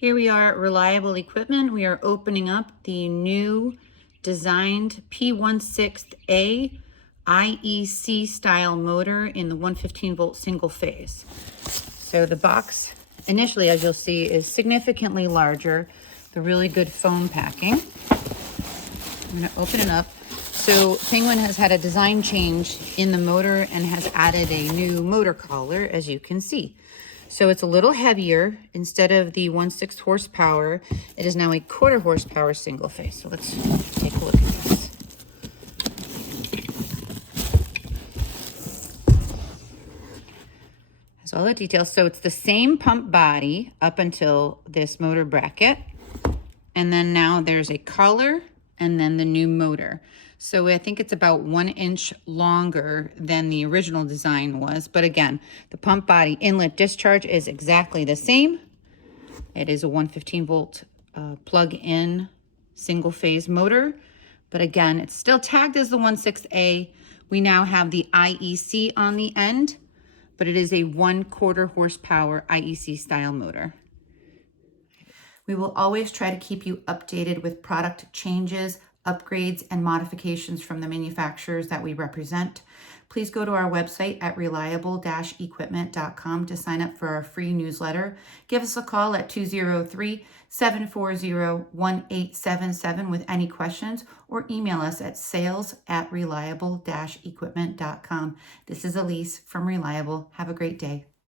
Here we are at Reliable Equipment. We are opening up the new designed P-1 6AV-IEC style motor in the 115 volt single phase. So the box initially, as you'll see, is significantly larger. The really good foam packing. I'm going to open it up. So Penguin has had a design change in the motor and has added a new motor collar, as you can see. So it's a little heavier. Instead of the 1/6 horsepower, it is now a 1/4 horsepower single phase. So let's take a look at this. Has all the details. So it's the same pump body up until this motor bracket. And then now there's a collar and then the new motor. So I think it's about 1 inch longer than the original design was. But again, the pump body inlet discharge is exactly the same. It is a 115 volt plug-in single phase motor. But again, it's still tagged as the 1/6A. We now have the IEC on the end, but it is a 1/4 horsepower IEC style motor. We will always try to keep you updated with product changes, upgrades, and modifications from the manufacturers that we represent. Please go to our website at reliable-equipment.com to sign up for our free newsletter. Give us a call at 203-740-1877 with any questions, or email us at sales@reliable-equipment.com. This is Elise from Reliable. Have a great day.